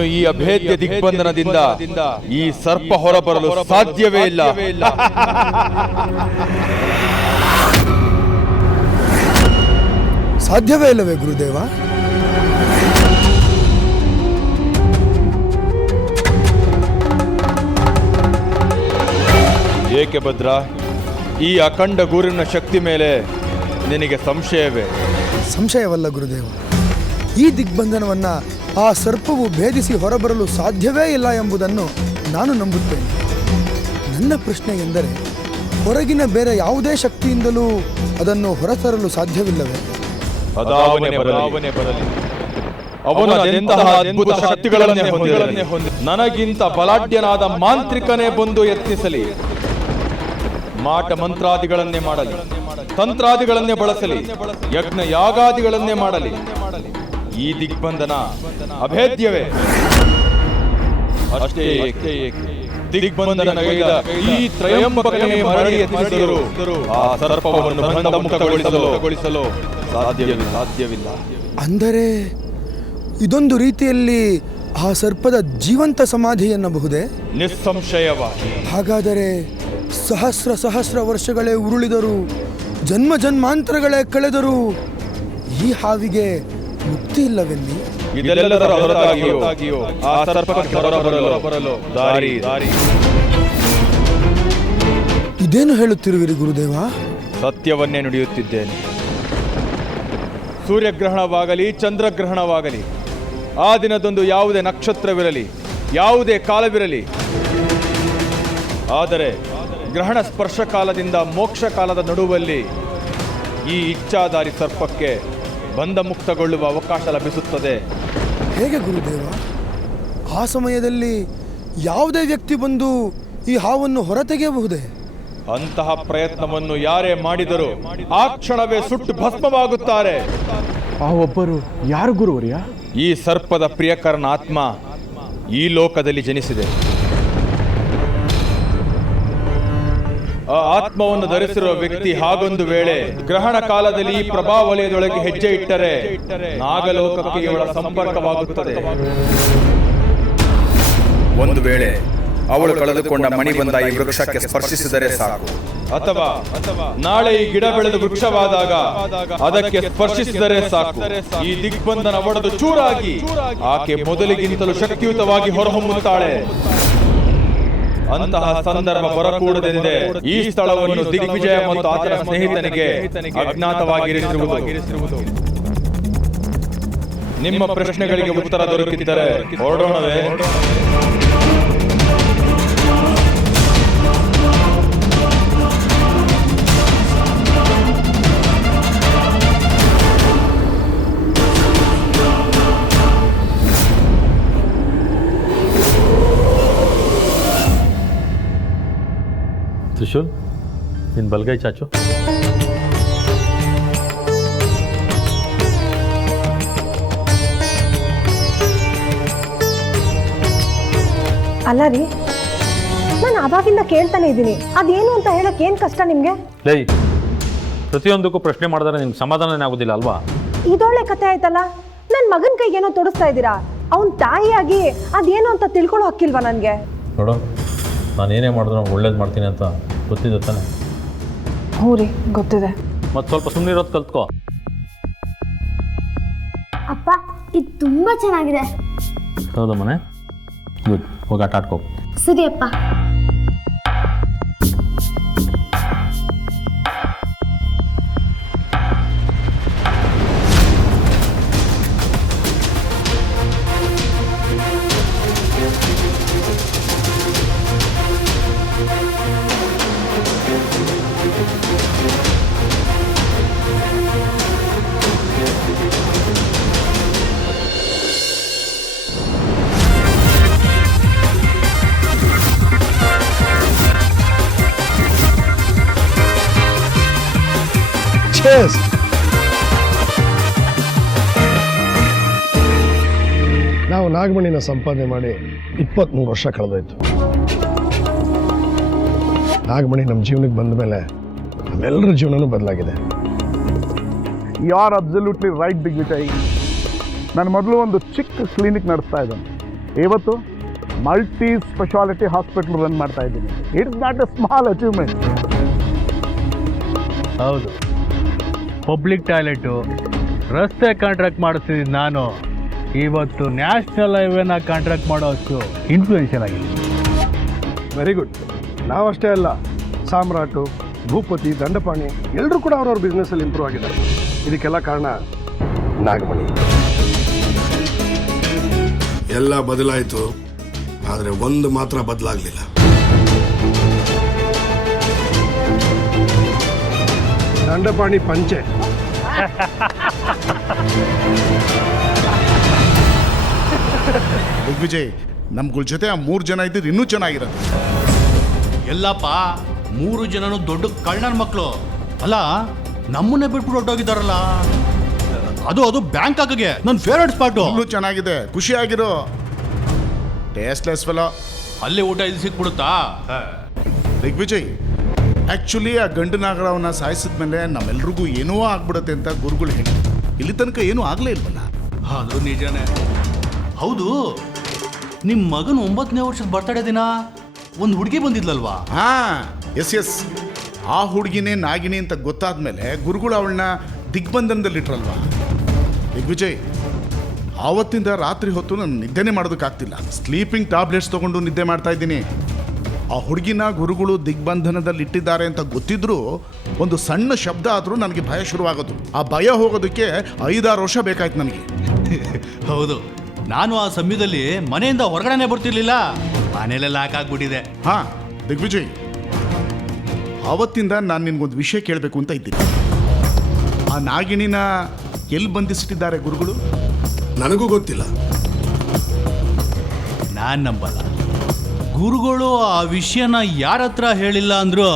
ಇನ್ನು ಈ ಅಭೇದ್ಯ ದಿಗ್ಬಂಧನದಿಂದ ಈ ಸರ್ಪ ಹೊರಬರಲು ಸಾಧ್ಯವೇ ಇಲ್ಲ. ಸಾಧ್ಯವೇ ಇಲ್ಲವೇ ಗುರುದೇವ? ಏಕೆ ಭದ್ರ, ಈ ಅಖಂಡ ಗುರುವಿನ ಶಕ್ತಿ ಮೇಲೆ ನಿನಗೆ ಸಂಶಯವೇ? ಸಂಶಯವಲ್ಲ ಗುರುದೇವ. ಈ ದಿಗ್ಬಂಧನವನ್ನ ಆ ಸರ್ಪವು ಭೇದಿಸಿ ಹೊರಬರಲು ಸಾಧ್ಯವೇ ಇಲ್ಲ ಎಂಬುದನ್ನು ನಾನು ನಂಬುತ್ತೇನೆ. ನನ್ನ ಪ್ರಶ್ನೆ ಎಂದರೆ, ಹೊರಗಿನ ಬೇರೆ ಯಾವುದೇ ಶಕ್ತಿಯಿಂದಲೂ ಅದನ್ನು ಹೊರತರಲು ಸಾಧ್ಯವಿಲ್ಲವೇ? ಅವನು ಅದೆಂತಹ ಅದ್ಭುತ ಶಕ್ತಿಗಳನ್ನೇ ಹೊಂದಿರಲಿ. ನನಗಿಂತ ಬಲಾಢ್ಯನಾದ ಮಾಂತ್ರಿಕನೇ ಬಂದು ಯತ್ನಿಸಲಿ, ಮಾಟ ಮಂತ್ರಾದಿಗಳನ್ನೇ ಮಾಡಲಿ, ತಂತ್ರಾದಿಗಳನ್ನೇ ಬಳಸಲಿ, ಯಜ್ಞ ಯಾಗಾದಿಗಳನ್ನೇ ಮಾಡಲಿ, ಈ ದಿಗ್ಬಂಧನ ಅಭೇದ್ಯವೇ. ಅಷ್ಟೇ ದಿಗ್ಬಂಧನಗೈದ ಈ ತ್ರಯಂಬಕನೇ ಮರಳಿ ಯತ್ನಿಸಿದರೂ ಆ ಸರ್ಪವನ್ನು ಬಂಧಮುಕ್ತಗೊಳಿಸಲು ಸಾಧ್ಯವಿಲ್ಲ. ಅಂದರೆ ಇದೊಂದು ರೀತಿಯಲ್ಲಿ ಆ ಸರ್ಪದ ಜೀವಂತ ಸಮಾಧಿ ಎನ್ನಬಹುದೇ? ನಿಸ್ಸಂಶಯವಾಗಿ. ಹಾಗಾದರೆ ಸಹಸ್ರ ವರ್ಷಗಳೇ ಉರುಳಿದರೂ, ಜನ್ಮ ಜನ್ಮಾಂತರಗಳೇ ಕಳೆದರೂ ಈ ಹಾವಿಗೆ ಮುಕ್ತಿ ಇಲ್ಲವೆಲ್ಲಿ? ಇದೆಲ್ಲದರ ಹೊರತಾಗಿಯೂ ಆ ಸರ್ಪಕ್ಕೆ ಹೊರಬರಲು ದಾರಿ. ಇದೇನು ಹೇಳುತ್ತಿರುವಿರಿ ಗುರುದೇವ? ಸತ್ಯವನ್ನೇ ನುಡಿಯುತ್ತಿದ್ದೇನೆ. ಸೂರ್ಯಗ್ರಹಣವಾಗಲಿ, ಚಂದ್ರಗ್ರಹಣವಾಗಲಿ, ಆ ದಿನದೊಂದು ಯಾವುದೇ ನಕ್ಷತ್ರವಿರಲಿ, ಯಾವುದೇ ಕಾಲವಿರಲಿ, ಆದರೆ ಗ್ರಹಣ ಸ್ಪರ್ಶ ಕಾಲದಿಂದ ಮೋಕ್ಷ ಕಾಲದ ನಡುವಲ್ಲಿ ಈ ಇಚ್ಛಾಧಾರಿ ಸರ್ಪಕ್ಕೆ ಬಂಧ ಮುಕ್ತಗೊಳ್ಳುವ ಅವಕಾಶ ಲಭಿಸುತ್ತದೆ. ಹೇಗೆ ಗುರುದೇವ? ಆ ಸಮಯದಲ್ಲಿ ಯಾವುದೇ ವ್ಯಕ್ತಿ ಬಂದು ಈ ಹಾವನ್ನು ಹೊರತೆಗೆಯಬಹುದೇ? ಅಂತಹ ಪ್ರಯತ್ನವನ್ನು ಯಾರೇ ಮಾಡಿದರೂ ಆ ಕ್ಷಣವೇ ಸುಟ್ಟು ಭಸ್ಮವಾಗುತ್ತಾರೆ. ಆ ಒಬ್ಬರು ಯಾರು ಗುರುವರ್ಯ? ಈ ಸರ್ಪದ ಪ್ರಿಯಕರನ ಆತ್ಮ ಈ ಲೋಕದಲ್ಲಿ ಜನಿಸಿದೆ. ಆ ಆತ್ಮವನ್ನು ಧರಿಸಿರುವ ವ್ಯಕ್ತಿ ಹಾಗೊಂದು ವೇಳೆ ಗ್ರಹಣ ಕಾಲದಲ್ಲಿ ಈ ಪ್ರಭಾವಲಯದೊಳಗೆ ಹೆಜ್ಜೆ ಇಟ್ಟರೆ ನಾಗಲೋಕಕ್ಕೆ ಇವಳ ಸಂಪರ್ಕವಾಗುತ್ತದೆ. ಒಂದು ವೇಳೆ ಅವಳು ಕಳೆದುಕೊಂಡ ಮಣಿ ಬಂದ ಈ ವೃಕ್ಷಕ್ಕೆ ಸ್ಪರ್ಶಿಸಿದರೆ ಸಾಕು, ಅಥವಾ ನಾಳೆ ಈ ಗಿಡ ಬೆಳೆದು ವೃಕ್ಷವಾದಾಗ ಅದಕ್ಕೆ ಸ್ಪರ್ಶಿಸಿದರೆ ಸಾಕು, ಈ ದಿಗ್ಬಂಧನ ಒಡೆದು ಚೂರಾಗಿ ಆಕೆ ಮೊದಲಿಗಿಂತಲೂ ಶಕ್ತಿಯುತವಾಗಿ ಹೊರಹೊಮ್ಮುತ್ತಾಳೆ. ಅಂತಹ ಸಂದರ್ಭ ಬರಕೂಡದೆಂದೇ ಈ ಸ್ಥಳವನ್ನು ದಿಗ್ವಿಜಯ ಮತ್ತು ಆತನ ಸ್ನೇಹಿತನಿಗೆ ಅಜ್ಞಾತವಾಗಿರಿಸಿರುವುದು. ನಿಮ್ಮ ಪ್ರಶ್ನೆಗಳಿಗೆ ಉತ್ತರ ದೊರಕಿದ್ದರೆ ಹೊರಡೋಣವೇ? त्रिशूल, इन बलगई चाचू. ಅಲ್ಲ ರೀ, ನಾನು ಅವಾಗಿಂದ ಕೇಳ್ತಾನೆ ಇದ್ದೀನಿ, ಅದೇನು ಅಂತ ಹೇಳಕ್ ಏನ್ ಕಷ್ಟ ನಿಮ್ಗೆ? ಲೈ, ಪ್ರತಿಯೊಂದಕ್ಕೂ ಪ್ರಶ್ನೆ ಮಾಡಿದ್ರೆ ನಿಮ್ಗೆ ಸಮಾಧಾನನೇ ಆಗೋದಿಲ್ಲ ಅಲ್ವಾ? ಇದೊಳ್ಳೆ ಕತೆ ಆಯ್ತಲ್ಲ. ನನ್ನ ಮಗನ ಕೈಗೆ ಏನೋ ತೊಡಸ್ತಾ ಇದ್ದೀರಾ. ಅವನ್ ತಾಯಿಯಾಗಿ ಅದೇನು ಅಂತ ತಿಳ್ಕೊಳ್ಳೋ ಹಕ್ಕಿಲ್ವಾ ನನಗೆ? ನೋಡು, ನಾನು ಏನೇ ಮಾಡಿದ್ರು ಒಳ್ಳೇದು ಮಾಡ್ತೀನಿ ಅಂತ ಗೊತ್ತಿದೆ ತಾನೆ? ಹ್ಞೂ ರೀ, ಗೊತ್ತಿದೆ. ಮತ್ತು ಸ್ವಲ್ಪ ಸುಮ್ಮನೆ ಇರೋದು ಕಲ್ತ್ಕೋ. ಅಪ್ಪ, ಇದು ತುಂಬಾ ಚೆನ್ನಾಗಿದೆ. ಹೌದಾ ಮನೆ? ಗುಡ್, ಹೋಗಿ ಆಟ ಆಡ್ಕೋ. ಸರಿ ಅಪ್ಪ. ನಾವು ನಾಗಮಣಿನ ಸಂಪಾದನೆ ಮಾಡಿ 23 ವರ್ಷ ಕಳೆದೋಯ್ತು. ನಾಗಮಣಿ ನಮ್ಮ ಜೀವನಕ್ಕೆ ಬಂದ ಮೇಲೆ ನಮ್ಮೆಲ್ಲರ ಜೀವನನೂ ಬದಲಾಗಿದೆ. You are absolutely right Digvijay. ನಾನು ಮೊದಲು ಒಂದು ಚಿಕ್ಕ ಕ್ಲಿನಿಕ್ ನಡೆಸ್ತಾ ಇದ್ದೇನೆ. ಇವತ್ತು ಮಲ್ಟಿ ಸ್ಪೆಷಾಲಿಟಿ ಹಾಸ್ಪಿಟಲ್ ರನ್ ಮಾಡ್ತಾ ಇದ್ದೀನಿ. It's not a small achievement. ಹೌದು, ಪಬ್ಲಿಕ್ ಟಾಯ್ಲೆಟು, ರಸ್ತೆ ಕಾಂಟ್ರಾಕ್ಟ್ ಮಾಡಿಸ್ತಿದ್ದು ನಾನು ಇವತ್ತು ನ್ಯಾಷನಲ್ ಹೈವೇನ ಕಾಂಟ್ರಾಕ್ಟ್ ಮಾಡೋಷ್ಟು ಇನ್ಫ್ಲೂಯೆನ್ಷಿಯಲ್ ಆಗಿದೆ. Very good. ನಾವಷ್ಟೇ ಅಲ್ಲ, ಸಾಮ್ರಾಟು, ಭೂಪತಿ, ದಂಡಪಾಣಿ ಎಲ್ಲರೂ ಕೂಡ ಅವ್ರವ್ರ ಬಿಸ್ನೆಸ್ಸಲ್ಲಿ ಇಂಪ್ರೂವ್ ಆಗಿದ್ದಾರೆ. ಇದಕ್ಕೆಲ್ಲ ಕಾರಣ ನಾಗಮಣಿ. ಎಲ್ಲ ಬದಲಾಯಿತು, ಆದರೆ ಒಂದು ಮಾತ್ರ ಬದಲಾಗಲಿಲ್ಲ. ದಂಡಪಾಣಿ ಪಂಚೆ. ದಿಗ್ವಿಜಯ್, ನಮ್ಗಳ ಜೊತೆ ಆ 3 ಜನ ಇದ್ದರೆ ಇನ್ನೂ ಚೆನ್ನಾಗಿರೋದು. ಎಲ್ಲಪ್ಪ 3 ಜನನು ದೊಡ್ಡ ಕಳ್ಳನ ಮಕ್ಕಳು ಅಲ್ಲ, ನಮ್ಮನ್ನೇ ಬಿಟ್ಬಿಟ್ಟು ಹೊರಟೋಗಿದ್ದಾರಲ್ಲ. ಅದು ಬ್ಯಾಂಕಾಕ್ಗೆ ನನ್ನ ಫೇವ್ರೇಟ್ ಸ್ಪಾಟು. ಇನ್ನೂ ಚೆನ್ನಾಗಿದೆ, ಖುಷಿಯಾಗಿರೋ. Tasteless fellow. ಅಲ್ಲಿ ಊಟ ಇಲ್ಲಿ ಸಿಕ್ಬಿಡುತ್ತಾ? ದಿಗ್ವಿಜಯ್, ಆ್ಯಕ್ಚುಲಿ ಆ ಗಂಡು ನಾಗರವನ್ನ ಸಾಯಿಸಿದ್ಮೇಲೆ ನಮ್ಮೆಲ್ರಿಗೂ ಏನೋ ಆಗ್ಬಿಡುತ್ತೆ ಅಂತ ಗುರುಗಳು ಹೇಳಿ, ಇಲ್ಲಿ ತನಕ ಏನೂ ಆಗಲೇ ಇಲ್ವಲ್ಲ. ಅದು ನಿಜಾನೇ. ಹೌದು, ನಿಮ್ಮ ಮಗನ 9ನೇ ವರ್ಷದ ಬರ್ತಡೇ ದಿನ ಒಂದು ಹುಡುಗಿ ಬಂದಿದ್ಲಲ್ವಾ? ಎಸ್, ಆ ಹುಡುಗಿನೇ ನಾಗಿನಿ ಅಂತ ಗೊತ್ತಾದ್ಮೇಲೆ ಗುರುಗಳು ಅವಳನ್ನ ದಿಗ್ಬಂಧನದಲ್ಲಿಟ್ರಲ್ವಾ. ದಿಗ್ವಿಜಯ್, ಆವತ್ತಿಂದ ರಾತ್ರಿ ಹೊತ್ತು ನಾನು ನಿದ್ದೆನೇ ಮಾಡೋದಕ್ಕಾಗ್ತಿಲ್ಲ. ಸ್ಲೀಪಿಂಗ್ ಟ್ಯಾಬ್ಲೆಟ್ಸ್ ತೊಗೊಂಡು ನಿದ್ದೆ ಮಾಡ್ತಾ ಇದ್ದೀನಿ. ಆ ಹುಡುಗಿನ ಗುರುಗಳು ದಿಗ್ಬಂಧನದಲ್ಲಿ ಇಟ್ಟಿದ್ದಾರೆ ಅಂತ ಗೊತ್ತಿದ್ರೂ ಒಂದು ಸಣ್ಣ ಶಬ್ದ ಆದರೂ ನನಗೆ ಭಯ ಶುರುವಾಗೋದು. ಆ ಭಯ ಹೋಗೋದಕ್ಕೆ 5-6 ವರ್ಷ ಬೇಕಾಯ್ತು ನನಗೆ. ಹೌದು, ನಾನು ಆ ಸಮಯದಲ್ಲಿ ಮನೆಯಿಂದ ಹೊರಗಡೆನೆ ಬರ್ತಿರ್ಲಿಲ್ಲ, ಮನೇಲೆಲ್ಲ ಹಾಕಾಗ್ಬಿಟ್ಟಿದೆ. ದಿಗ್ವಿಜಯ್, ಆವತ್ತಿಂದ ನಾನು ನಿನ್ಗೊಂದು ವಿಷಯ ಕೇಳಬೇಕು ಅಂತ ಇದ್ದೀನಿ. ಆ ನಾಗಿಣಿನ ಎಲ್ಲಿ ಬಂಧಿಸಿಟ್ಟಿದ್ದಾರೆ ಗುರುಗಳು? ನನಗೂ ಗೊತ್ತಿಲ್ಲ. ನಾನು ನಂಬಲ್ಲ. ಗುರುಗಳು ಆ ವಿಷಯನ ಯಾರ ಹತ್ರ ಹೇಳಿಲ್ಲ ಅಂದ್ರು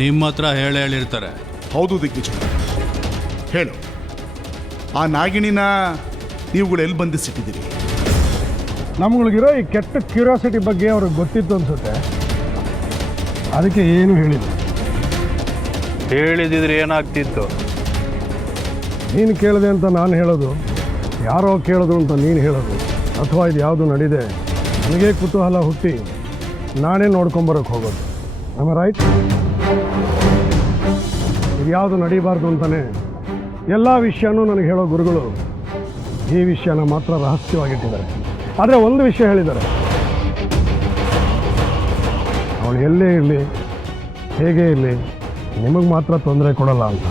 ನಿಮ್ಮ ಹತ್ರ ಹೇಳಿರ್ತಾರೆ. ಹೌದು ದಿಗ್ವಿಜಯ್, ಹೇಳು, ಆ ನಾಗಿಣಿನ ನೀವುಗಳು ಎಲ್ಲಿ ಬಂಧಿಸಿಟ್ಟಿದ್ದೀರಿ? ನಮ್ಗಳಿಗಿರೋ ಈ ಕೆಟ್ಟ ಕ್ಯೂರಿಯಾಸಿಟಿ ಬಗ್ಗೆ ಅವ್ರಿಗೆ ಗೊತ್ತಿತ್ತು ಅನ್ಸುತ್ತೆ, ಅದಕ್ಕೆ ಏನು ಹೇಳಿಲ್ಲ. ಹೇಳಿದಿದ್ರೆ ಏನಾಗ್ತಿತ್ತು? ನೀನು ಕೇಳಿದೆ ಅಂತ ನಾನು ಹೇಳೋದು, ಯಾರೋ ಕೇಳೋದು ಅಂತ ನೀನು ಹೇಳೋದು, ಅಥವಾ ಇದು ಯಾವುದು ನಡೀದೆ ನನಗೆ ಕುತೂಹಲ ಹುಟ್ಟಿ ನಾನೇ ನೋಡ್ಕೊಂಬರೋಕ್ಕೆ ಹೋಗೋದು. ನಮ್ಮ ರೈಟ್? ಇದು ಯಾವುದು ನಡೀಬಾರ್ದು ಅಂತಲೇ ಎಲ್ಲ ವಿಷಯನೂ ನನಗೆ ಹೇಳೋ ಗುರುಗಳು ಈ ವಿಷಯನ ಮಾತ್ರ ರಹಸ್ಯವಾಗಿಟ್ಟಿದ್ದಾರೆ. ಆದರೆ ಒಂದು ವಿಷಯ ಹೇಳಿದ್ದಾರೆ, ಅವಳು ಎಲ್ಲೇ ಇರಲಿ, ಹೇಗೆ ಇರಲಿ, ನಿಮಗೆ ಮಾತ್ರ ತೊಂದರೆ ಕೊಡಲ್ಲ ಅಂತ.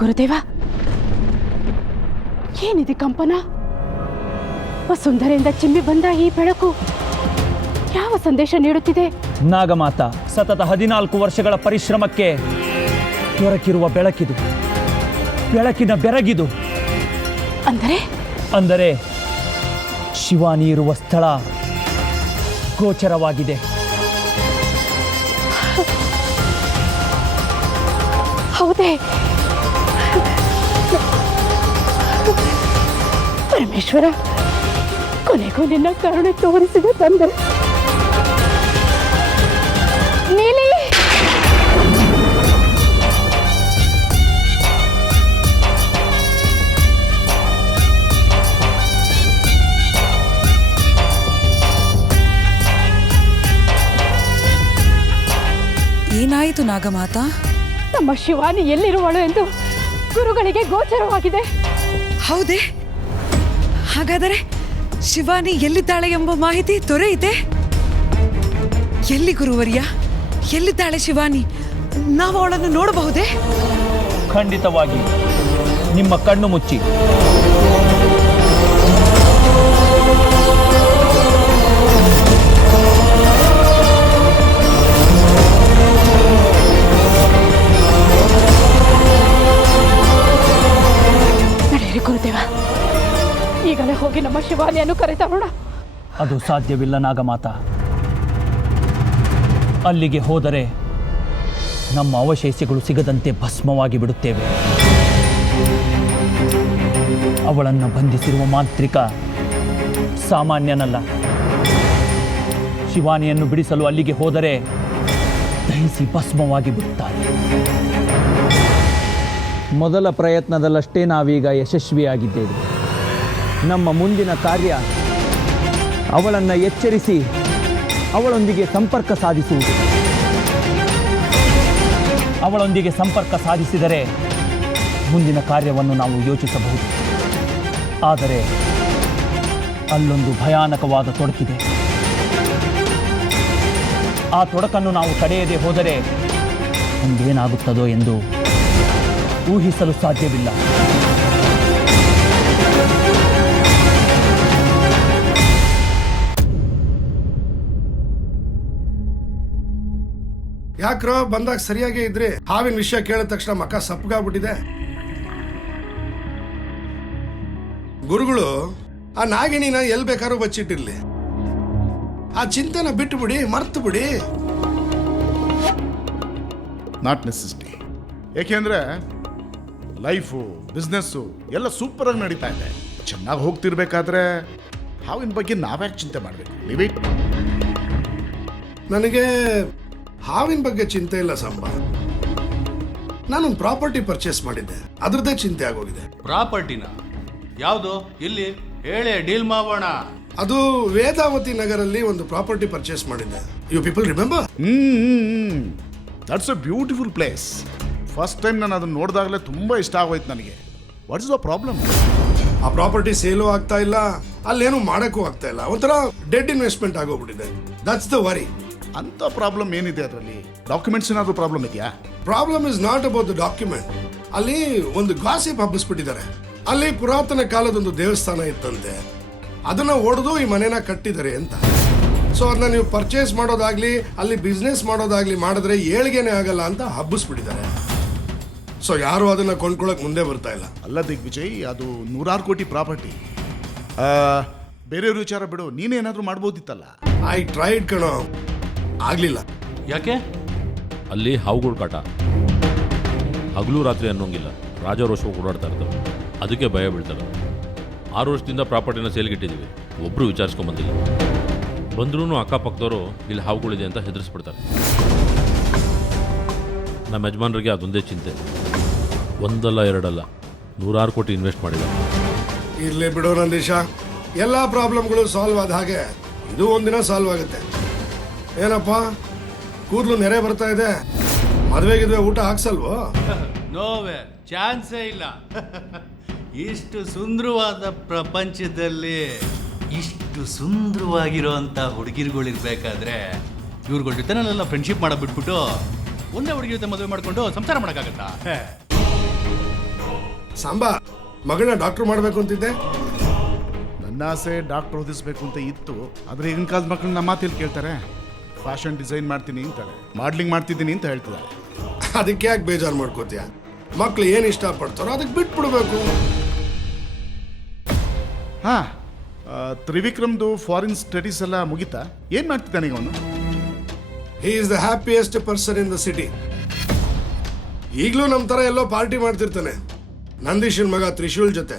ಗುರುದೇವ, ಏನಿದೆ ಕಂಪನ? ವಸುಂಧರೆಯಿಂದ ಚಿಮ್ಮಿ ಬಂದ ಈ ಬೆಳಕು ಯಾವ ಸಂದೇಶ ನೀಡುತ್ತಿದೆ? ನಾಗಮಾತ ಸತತ 14 ವರ್ಷಗಳ ಪರಿಶ್ರಮಕ್ಕೆ ದೊರಕಿರುವ ಬೆಳಕಿದು, ಬೆಳಕಿನ ಬೆರಗಿದು. ಅಂದರೆ ಶಿವಾನಿ ಇರುವ ಸ್ಥಳ ಗೋಚರವಾಗಿದೆ. ಹೌದೇ? ಪರಮೇಶ್ವರ, ಕೊನೆಗೂ ನಿನ್ನ ಕರುಣೆ ತೋರಿಸಿದ ತಂದೆ. ನೀಲಿ, ಏನಾಯಿತು ನಾಗಮಾತಾ? ನಮ್ಮ ಶಿವಾನಿ ಎಲ್ಲಿರುವಳು ಎಂದು ಗುರುಗಳಿಗೆ ಗೋಚರವಾಗಿದೆ. ಹೌದೇ? ಹಾಗಾದರೆ ಶಿವಾನಿ ಎಲ್ಲಿದ್ದಾಳೆ ಎಂಬ ಮಾಹಿತಿ ದೊರೆಯಿತೆ? ಎಲ್ಲಿ ಗುರುವರ್ಯ? ಎಲ್ಲಿದ್ದಾಳೆ ಶಿವಾನಿ? ನಾವು ಅವಳನ್ನು ನೋಡಬಹುದೇ? ಖಂಡಿತವಾಗಿ. ನಿಮ್ಮ ಕಣ್ಣು ಮುಚ್ಚಿ. ತಗೊಳ. ಅದು ಸಾಧ್ಯವಿಲ್ಲ ನಾಗಮಾತ. ಅಲ್ಲಿಗೆ ಹೋದರೆ ನಮ್ಮ ಅವಶೇಷಗಳು ಸಿಗದಂತೆ ಭಸ್ಮವಾಗಿ ಬಿಡುತ್ತೇವೆ. ಅವಳನ್ನು ಬಂಧಿಸಿರುವ ಮಾಂತ್ರಿಕ ಸಾಮಾನ್ಯನಲ್ಲ. ಶಿವಾನಿಯನ್ನು ಬಿಡಿಸಲು ಅಲ್ಲಿಗೆ ಹೋದರೆ ದಹಿಸಿ ಭಸ್ಮವಾಗಿ ಬಿಡುತ್ತಾರೆ. ಮೊದಲ ಪ್ರಯತ್ನದಲ್ಲಷ್ಟೇ ನಾವೀಗ ಯಶಸ್ವಿಯಾಗಿದ್ದೇವೆ. ನಮ್ಮ ಮುಂದಿನ ಕಾರ್ಯ ಅವಳನ್ನು ಎಚ್ಚರಿಸಿ ಅವಳೊಂದಿಗೆ ಸಂಪರ್ಕ ಸಾಧಿಸುವುದು. ಅವಳೊಂದಿಗೆ ಸಂಪರ್ಕ ಸಾಧಿಸಿದರೆ ಮುಂದಿನ ಕಾರ್ಯವನ್ನು ನಾವು ಯೋಚಿಸಬಹುದು. ಆದರೆ ಅಲ್ಲೊಂದು ಭಯಾನಕವಾದ ತೊಡಕಿದೆ. ಆ ತೊಡಕನ್ನು ನಾವು ತಡೆಯದೆ ಹೋದರೆ ಮುಂದೇನಾಗುತ್ತದೋ ಎಂದು ಊಹಿಸಲು ಸಾಧ್ಯವಿಲ್ಲ. ಯಾಕ್ರೋ ಬಂದಾಗ ಸರಿಯಾಗೇ ಇದ್ರಿ, ಹಾವಿನ ವಿಷಯ ಕೇಳಿದ ತಕ್ಷಣ ಮಕ್ಕ ಸಪ್ಪಗಾಗ್ಬಿಟ್ಟಿದೆ. ಗುರುಗಳು ಆ ನಾಗಿಣಿನ ಎಲ್ ಬೇಕಾದ್ರೂ ಬಚ್ಚಿಟ್ಟಿರ್ಲಿ, ಆ ಚಿಂತೆನ ಬಿಟ್ಟು ಬಿಡಿ, ಮರ್ತು ಬಿಡಿ. Not necessity. ಏಕೆಂದ್ರೆ ಲೈಫು ಬಿಸ್ನೆಸ್ಸು ಎಲ್ಲ ಸೂಪರ್ ಆಗಿ ನಡೀತಾ ಇದೆ. ಚೆನ್ನಾಗಿ ಹೋಗ್ತಿರ್ಬೇಕಾದ್ರೆ ಹಾವಿನ ಬಗ್ಗೆ ನಾವ್ಯಾಕೆ ಚಿಂತೆ ಮಾಡಬೇಕು? ನೀವೇ ನನಗೆ ಹಾವಿನ ಬಗ್ಗೆ ಚಿಂತೆ ಇಲ್ಲ ಸಂಬ. ನಾನೊಂದು ಪ್ರಾಪರ್ಟಿ ಪರ್ಚೇಸ್ ಮಾಡಿದ್ದೆ, ಅದ್ರದ್ದೇ ಚಿಂತೆ ಆಗೋಗಿದೆ. ಪ್ರಾಪರ್ಟಿನ? ಯಾವುದು? ಇಲ್ಲಿ ಹೇಳಿ, ಡೀಲ್ ಮಾಡೋಣ. ಅದು ವೇದಾವತಿ ನಗರಲ್ಲಿ ಒಂದು ಪ್ರಾಪರ್ಟಿ ಪರ್ಚೇಸ್ ಮಾಡಿದ್ದೆ. You people remember? That's a beautiful place. First time ನಾನು ಅದನ್ನ ನೋಡಿದಾಗಲೇ ತುಂಬ ಇಷ್ಟ ಆಗೋಯ್ತು ನನಗೆ. What is the problem? ಆ ಪ್ರಾಪರ್ಟಿ ಸೇಲು ಆಗ್ತಾ ಇಲ್ಲ, ಅಲ್ಲೇನು ಮಾಡಕ್ಕೂ ಆಗ್ತಾ ಇಲ್ಲ. ಒಂಥರ ಡೆಡ್ ಇನ್ವೆಸ್ಟ್ಮೆಂಟ್ ಆಗೋಗ್ಬಿಟ್ಟಿದೆ. That's the worry. ಅಂತ ಪ್ರಾಬ್ಲಮ್ ಏನಿದೆ ಅದರಲ್ಲಿ? ಡಾಕ್ಯುಮೆಂಟ್ಸ್ ಏನಾದರೂ ಪ್ರಾಬ್ಲಮ್ ಇದೆಯಾ? Problem is not about the document. ಅಲ್ಲಿ ಒಂದು ಗಾಸಿಪ್ ಹಬ್ಬಿಸ್ಬಿಟ್ಟಿದ್ದಾರೆ. ಅಲ್ಲಿ ಪುರಾತನ ಕಾಲದೊಂದು ದೇವಸ್ಥಾನ ಇತ್ತಂತೆ, ಅದನ್ನ ಒಡೆದು ಈ ಮನೆನ ಕಟ್ಟಿದ್ದಾರೆ ಅಂತ. ಸೊ ಅದನ್ನ ನೀವು ಪರ್ಚೇಸ್ ಮಾಡೋದಾಗ್ಲಿ ಅಲ್ಲಿ ಬಿಸ್ನೆಸ್ ಮಾಡೋದಾಗ್ಲಿ ಮಾಡಿದ್ರೆ ಏಳ್ಗೆನೆ ಆಗಲ್ಲ ಅಂತ ಹಬ್ಬಿಸ್ಬಿಟ್ಟಿದ್ದಾರೆ. ಸೊ ಯಾರು ಅದನ್ನ ಕೊಂಡ್ಕೊಳಕ್ ಮುಂದೆ ಬರ್ತಾ ಇಲ್ಲ. ಅಲ್ಲ ದಿಗ್ವಿಜಯ್, ಅದು 100 ಕೋಟಿ ಪ್ರಾಪರ್ಟಿ. ಬೇರೆಯವ್ರ ವಿಚಾರ ಬಿಡು, ನೀನೇನಾದ್ರೂ ಮಾಡ್ಬೋದಿತ್ತಲ್ಲ. ಐ ಟ್ರೈಡ್ ಕಣೋ, ಆಗ್ಲಿಲ್ಲ. ಯಾಕೆ? ಅಲ್ಲಿ ಹಾವುಗಳು ಕಾಟ, ಹಗಲು ರಾತ್ರಿ ಅನ್ನೋಂಗಿಲ್ಲ. ರಾಜಾರೋಷವಾಗಿ ಓಡಾಡ್ತಾ ಇರ್ತಾರೆ, ಅದಕ್ಕೆ ಭಯ ಬೀಳ್ತಾರೆ. 6 ವರ್ಷದಿಂದ ಪ್ರಾಪರ್ಟಿನ ಸೇಲ್ಗಿಟ್ಟಿದ್ದೀವಿ, ಒಬ್ಬರು ವಿಚಾರಿಸ್ಕೊಂಬಂದಿಲ್ಲ. ಬಂದ್ರೂ ಅಕ್ಕಪಕ್ಕದವರು ಇಲ್ಲಿ ಹಾವುಗಳಿದೆ ಅಂತ ಹೆದರಿಸ್ಬಿಡ್ತಾರೆ. ನಮ್ಮ ಯಜಮಾನರಿಗೆ ಅದೊಂದೇ ಚಿಂತೆ. ಒಂದಲ್ಲ ಎರಡಲ್ಲ 106 ಕೋಟಿ ಇನ್ವೆಸ್ಟ್ ಮಾಡಿದ್ದಾರೆ. ಇರ್ಲಿ ಬಿಡೋ ನಂದೀಶ, ಎಲ್ಲಾ ಪ್ರಾಬ್ಲಮ್ಗಳು ಸಾಲ್ವ್ ಆದ ಹಾಗೆ ಇದು ಒಂದಿನ ಸಾಲ್ವ್ ಆಗುತ್ತೆ. ಏನಪ್ಪ ಕೂದಲು ನೆರೆ ಬರ್ತಾ ಇದೆ, ಮದುವೆಗಿದ್ವೆ ಊಟ ಹಾಕ್ಸಲ್ವೋ? ನೋವೇ ಚಾನ್ಸೇ ಇಲ್ಲ. ಇಷ್ಟು ಸುಂದರವಾದ ಪ್ರಪಂಚದಲ್ಲಿ ಇಷ್ಟು ಸುಂದರವಾಗಿರೋಂಥ ಹುಡುಗಿರುಗಳಿರ್ಬೇಕಾದ್ರೆ ಇವ್ರುಗಳ ಜೊತೆನೆಲ್ಲ ಫ್ರೆಂಡ್ಶಿಪ್ ಮಾಡೋ ಬಿಟ್ಬಿಟ್ಟು ಒಂದೇ ಹುಡುಗಿ ಜೊತೆ ಮದುವೆ ಮಾಡ್ಕೊಂಡು ಸಂಸಾರ ಮಾಡೋಕ್ಕಾಗತ್ತಾ? ಸಾಂಬಾ, ಮಗಳನ್ನ ಡಾಕ್ಟರ್ ಮಾಡಬೇಕು ಅಂತಿದ್ದೆ. ನನ್ನ ಆಸೆ ಡಾಕ್ಟರ್ ಓದಿಸ್ಬೇಕು ಅಂತ ಇತ್ತು. ಆದರೆ ಈಗಿನ ಕಾಲದ ಮಕ್ಕಳನ್ನ ಮಾತೇಳಿ ಕೇಳ್ತಾರೆ. ಫ್ಯಾಷನ್ ಡಿಸೈನ್ ಮಾಡ್ತೀನಿ ಅಂತಾಳೆ, ಮಾಡ್ಲಿಂಗ್ ಮಾಡ್ತಿದ್ದೀನಿ ಅಂತ ಹೇಳ್ತಿದ್ದಾರೆ. ಅದಕ್ಕೆ ಯಾಕೆ ಬೇಜಾರು ಮಾಡ್ಕೋತೀಯ? ಮಕ್ಳು ಏನು ಇಷ್ಟಪಡ್ತಾರೋ ಅದಕ್ಕೆ ಬಿಟ್ಬಿಡ್ಬೇಕು. ಹಾ, ತ್ರಿವಿಕ್ರಮ್ದು ಫಾರಿನ್ ಸ್ಟಡೀಸ್ ಎಲ್ಲ ಮುಗಿತಾ? ಏನು ಮಾಡ್ತಿದ್ದಾನೆ ಈಗ ಅವನು? He is the happiest person in the city. ಈಗಲೂ ನಮ್ಮ ಥರ ಎಲ್ಲೋ ಪಾರ್ಟಿ ಮಾಡ್ತಿರ್ತಾನೆ, ನಂದೀಶನ್ ಮಗ ತ್ರಿಶೂಲ್ ಜೊತೆ.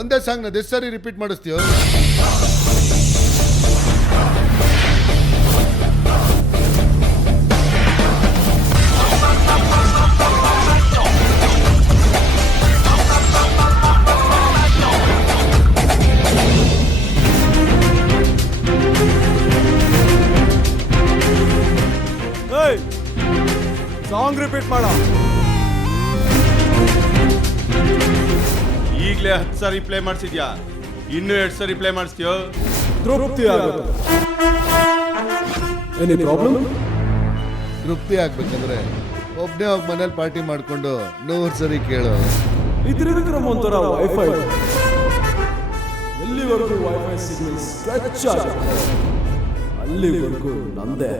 ಒಂದೇ ಸಾಂಗ್ನ ಎಷ್ಟು ಸಾರಿ ರಿಪೀಟ್ ಮಾಡಿಸ್ತೀಯೋ? ಸಾಂಗ್ ರಿಪೀಟ್ ಮಾಡ. ಈಗಲೇ 10 ಸಾರಿ ಪ್ಲೇ ಮಾಡಿಸಿದ್ಯಾ, ಇನ್ನೂ 2 ಸಾರಿ ಪ್ಲೇ ಮಾಡಿಸ್ತೀಯೋ? ತೃಪ್ತಿ ಆಗುತ್ತೆ. Any problem? ತೃಪ್ತಿ ಆಗ್ಬೇಕಂದ್ರೆ ಒಬ್ಬನೇ ಹೋಗಿ ಮನೇಲಿ ಪಾರ್ಟಿ ಮಾಡ್ಕೊಂಡು 100 ಸರಿ ಕೇಳು. ಇದ್ರಿದ್ರೆ ಒಂಥರ ವೈಫೈ. ಎಲ್ಲಿವರೆಗೂ ವೈಫೈ ಸಿಗ್ನಲ್ ಸ್ಟ್ರೆಚ್ ಆಗುತ್ತೆ ಅಲ್ಲಿವರೆಗೂ ನಂದೇ.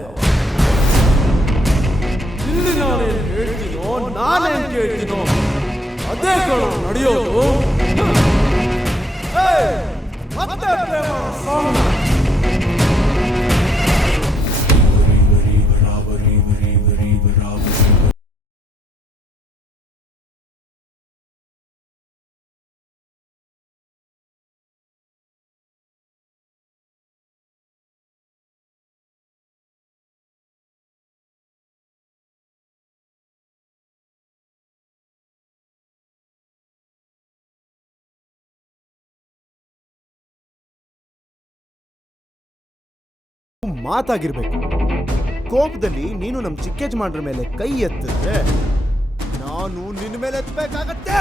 ಇಲ್ಲಿ ನಾನೇನು ಹೇಳ್ತೀನೋ, ನಾನೇನು ಕೇಳ್ತೀನೋ ಅದೇ ಕಣ ನಡೆಯೋದು. ಮತ್ತೆ ಪ್ರೇಮ ಸಾಂಗ್. ಮಾತಾಗಿರ್ಬೇಕು. ಕೋಪದಲ್ಲಿ ನೀನು ನಮ್ ಚಿಕ್ಕೇಜ್ ಮಾಡ್ರ ಮೇಲೆ ಕೈ ಎತ್ತಿದ್ರೆ ನಾನು ನಿನ್ನ ಮೇಲೆ ಎತ್ತಬೇಕಾಗತ್ತೆ.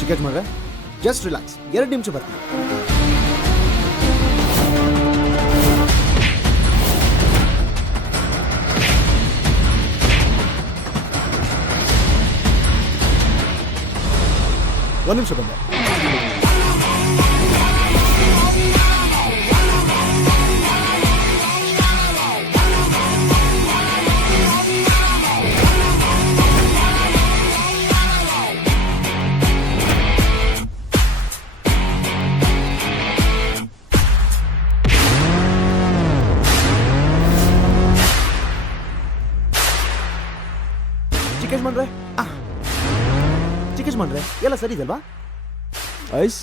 ಚಿಕ್ಕೇಜ್ ಮಾಡ್ರೆ ಜಸ್ಟ್ ರಿಲ್ಯಾಕ್ಸ್, 2 ನಿಮಿಷ ಬರ್ತೀನಿ. ಒಂದು ನಿಮಿಷ ಬಂದೆ. ಚಿಕ್ಕೇಜ್ ಮಾಡ್ರೆ, ಚಿಕ್ಕೇಜ್ ಮಾಡ್ರೆ ಎಲ್ಲ ಸರಿ ಇದಲ್ವಾ? ಐಸ್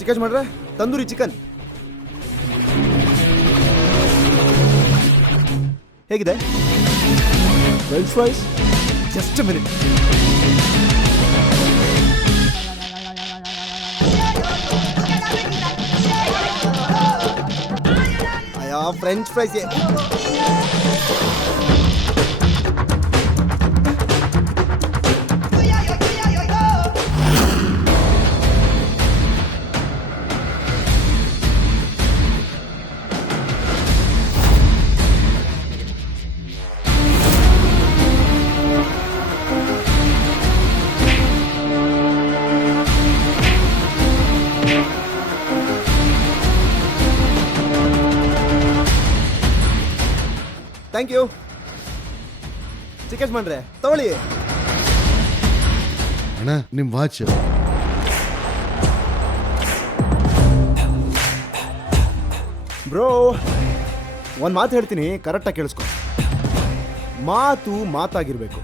ಚಿಕನ್ ಮಾಡ್ರೆ ತಂದೂರಿ ಚಿಕನ್ ಹೇಗಿದೆ? French fries just minute. ಅಯ್ಯೋ French fries thank you. Chicken ಮಾಡ್ರೆ ತಗೊಳ್ಳಿ. ಅಣ್ಣ ನಿಮ್ಮ ವಾಚ್. ಬ್ರೋ ಒಂದು ಮಾತು ಹೇಳ್ತೀನಿ, ಕರೆಕ್ಟಾಗಿ ಕೇಳಿಸ್ಕೊ. ಮಾತು ಮಾತಾಗಿರ್ಬೇಕು.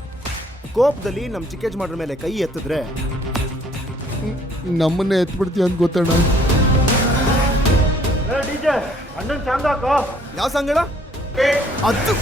ಕೋಪದಲ್ಲಿ ನಮ್ಮ ಚಿಕ್ಕೇಜ್ ಮಾಡ್ರ ಮೇಲೆ ಕೈ ಎತ್ತಿದ್ರೆ ನಮ್ಮನ್ನೇ ಎತ್ಬಿಡ್ತೀವಿ ಅಂತ ಗೊತ್ತಣ್ಣ. ಯಾವ ಸಂಗಡ ಅದು